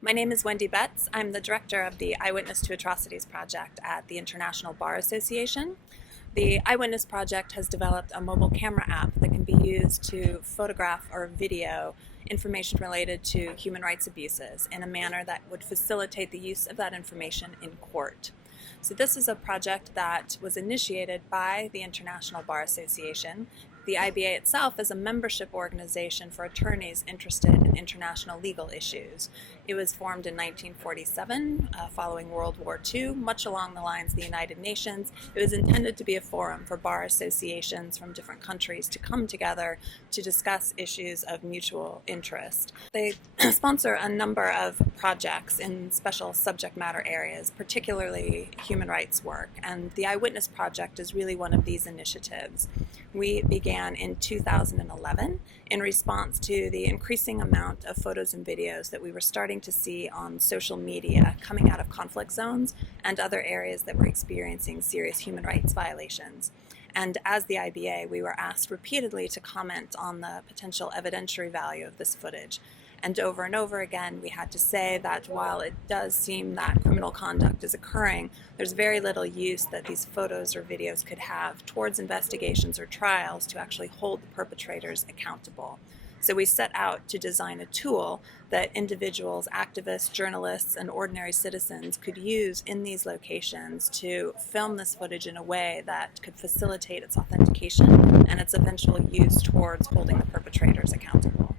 My name is Wendy Betts. I'm the director of the eyeWitness to Atrocities Project at the International Bar Association. The eyeWitness Project has developed a mobile camera app that can be used to photograph or video information related to human rights abuses in a manner that would facilitate the use of that information in court. So this is a project that was initiated by the International Bar Association. The IBA itself is a membership organization for attorneys interested in international legal issues. It was formed in 1947 following World War II, much along the lines of the United Nations. It was intended to be a forum for bar associations from different countries to come together to discuss issues of mutual interest. They sponsor a number of projects in special subject matter areas, particularly human rights work, and the eyeWitness Project is really one of these initiatives. We began in 2011 in response to the increasing amount of photos and videos that we were starting to see on social media coming out of conflict zones and other areas that were experiencing serious human rights violations. And as the IBA, we were asked repeatedly to comment on the potential evidentiary value of this footage. And over again, we had to say that while it does seem that criminal conduct is occurring, there's very little use that these photos or videos could have towards investigations or trials to actually hold the perpetrators accountable. So we set out to design a tool that individuals, activists, journalists, and ordinary citizens could use in these locations to film this footage in a way that could facilitate its authentication and its eventual use towards holding the perpetrators accountable.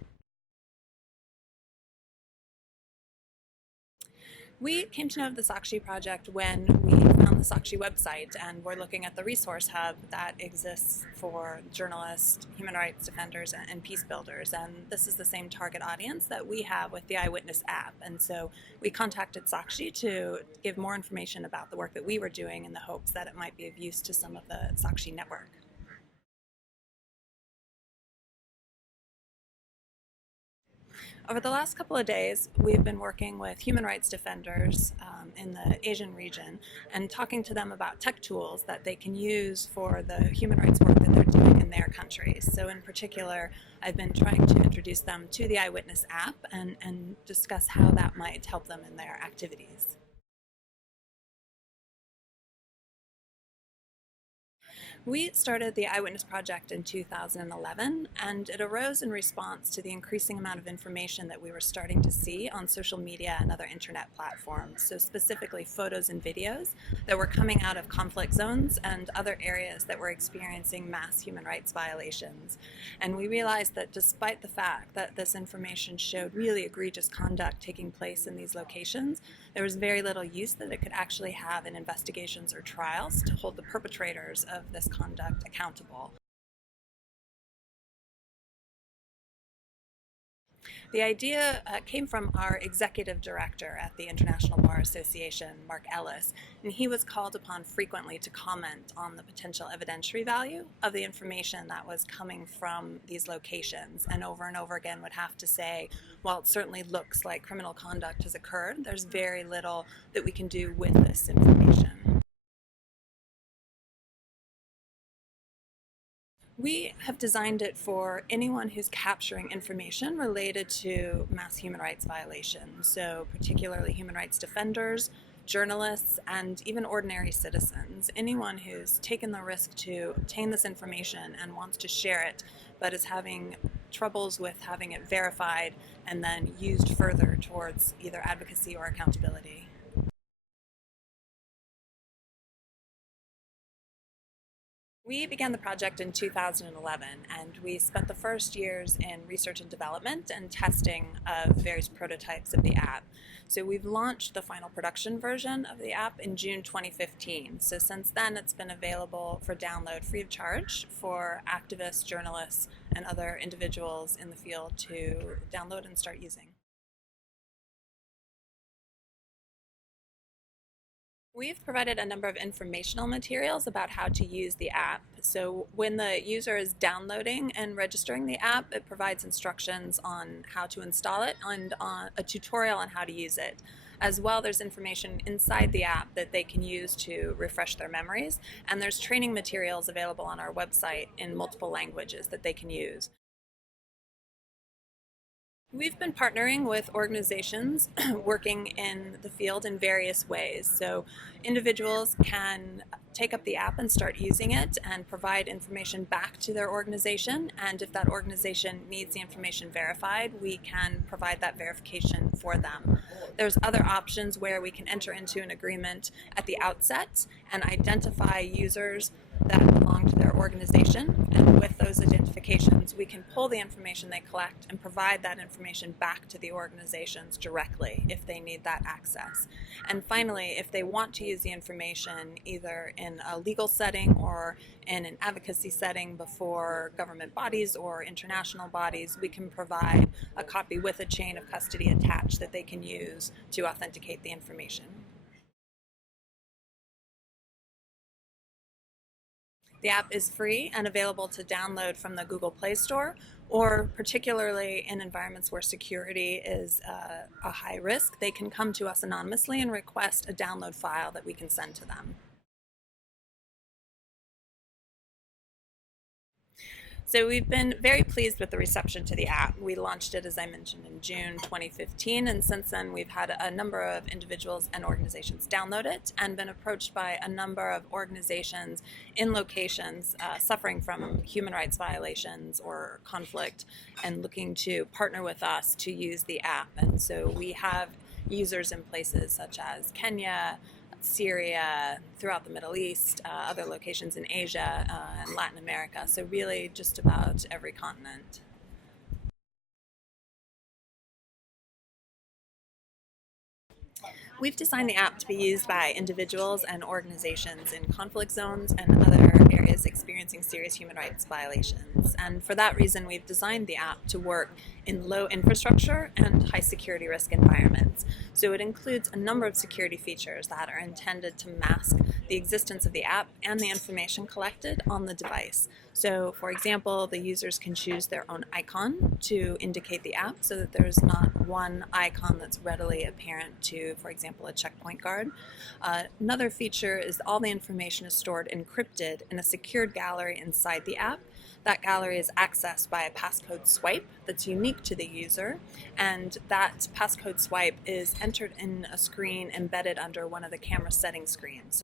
We came to know the Shaakshi Project when we found the Shaakshi website and we're looking at the resource hub that exists for journalists, human rights defenders, and peace builders. And this is the same target audience that we have with the eyeWitness app. And so we contacted Shaakshi to give more information about the work that we were doing in the hopes that it might be of use to some of the Shaakshi network. Over the last couple of days, we've been working with human rights defenders in the Asian region and talking to them about tech tools that they can use for the human rights work that they're doing in their countries. So in particular, I've been trying to introduce them to the eyeWitness app and discuss how that might help them in their activities. We started the eyeWitness Project in 2011, and it arose in response to the increasing amount of information that we were starting to see on social media and other internet platforms, so specifically photos and videos that were coming out of conflict zones and other areas that were experiencing mass human rights violations. And we realized that despite the fact that this information showed really egregious conduct taking place in these locations, there was very little use that it could actually have in investigations or trials to hold the perpetrators of this conduct accountable. The idea came from our executive director at the International Bar Association, Mark Ellis, and he was called upon frequently to comment on the potential evidentiary value of the information that was coming from these locations, and over again would have to say, while it certainly looks like criminal conduct has occurred, there's very little that we can do with this information. We have designed it for anyone who's capturing information related to mass human rights violations, so particularly human rights defenders, journalists, and even ordinary citizens. Anyone who's taken the risk to obtain this information and wants to share it, but is having troubles with having it verified and then used further towards either advocacy or accountability. We began the project in 2011, and we spent the first years in research and development and testing of various prototypes of the app. So we've launched the final production version of the app in June 2015. So since then, it's been available for download free of charge for activists, journalists, and other individuals in the field to download and start using. We've provided a number of informational materials about how to use the app. So when the user is downloading and registering the app, it provides instructions on how to install it and on a tutorial on how to use it. As well, there's information inside the app that they can use to refresh their memories, and there's training materials available on our website in multiple languages that they can use. We've been partnering with organizations working in the field in various ways. So individuals can take up the app and start using it and provide information back to their organization. And if that organization needs the information verified, we can provide that verification for them. There's other options where we can enter into an agreement at the outset and identify users that belong to their organization, and with those identifications we can pull the information they collect and provide that information back to the organizations directly if they need that access. And finally, if they want to use the information either in a legal setting or in an advocacy setting before government bodies or international bodies, we can provide a copy with a chain of custody attached that they can use to authenticate the information. The app is free and available to download from the Google Play Store, or particularly in environments where security is a high risk, they can come to us anonymously and request a download file that we can send to them. So we've been very pleased with the reception to the app. We launched it, as I mentioned, in June 2015, and since then we've had a number of individuals and organizations download it and been approached by a number of organizations in locations suffering from human rights violations or conflict and looking to partner with us to use the app. And so we have users in places such as Kenya, Syria, throughout the Middle East, other locations in Asia and Latin America, so really just about every continent. We've designed the app to be used by individuals and organizations in conflict zones and other areas experiencing serious human rights violations. And for that reason, we've designed the app to work in low infrastructure and high security risk environments. So it includes a number of security features that are intended to mask the existence of the app and the information collected on the device. So for example, the users can choose their own icon to indicate the app so that there's not one icon that's readily apparent to, for example, a checkpoint guard. Another feature is all the information is stored encrypted in a secured gallery inside the app. That gallery is accessed by a passcode swipe that's unique to the user, and that passcode swipe is entered in a screen embedded under one of the camera setting screens.